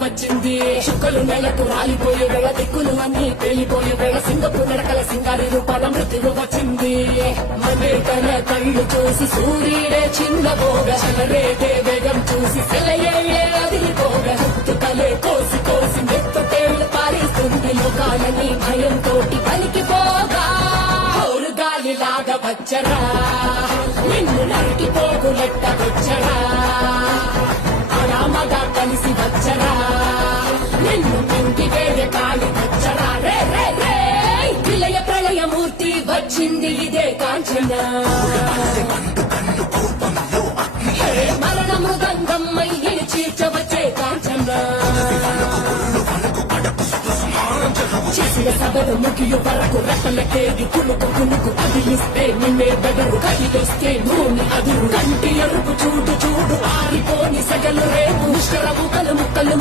వచ్చింది చుక్కలు నెలకు రాలిపోయే వేళ దిక్కులు అన్ని పేలిపోయే వేళ సింగపు నడకల సింగారి రూపాల మృత్యువు వచ్చింది మనే తన కళ్ళు చూసి సూర్యుడే చిన్నబోగ చలరేటే వేగం చూసి సెలయే అదిరిపోగ చుక్కలే కోసి కోసి మెత్తటేళ్లు పారిస్తుంది లోకాలని భయంతో పలికిపోగా ఔరు గాలిలాగా వచ్చరా నిన్ను నరికి పోగులెట్ట వచ్చరా రామగా కలిసి వచ్చరా నిన్ను ఇంటి వేరే కాలి వచ్చరా రే రే రే విలయ ప్రళయమూర్తి వచ్చింది ఇదే కాంచన మరణ మృదంగమ్మై చీర్చవచ్చే కాంచన చేసిన సభను ముగియు వరకు రెప్పలకేది కులుకు కులుకు అదిలిస్తే నిన్నే బెదరు కదిలొస్తే నూనె అదురు కంటి ఎరుపు చూడు చూడు ఆరిపోని సగలు రేపు ముష్కర ముక్కలు ముక్కలు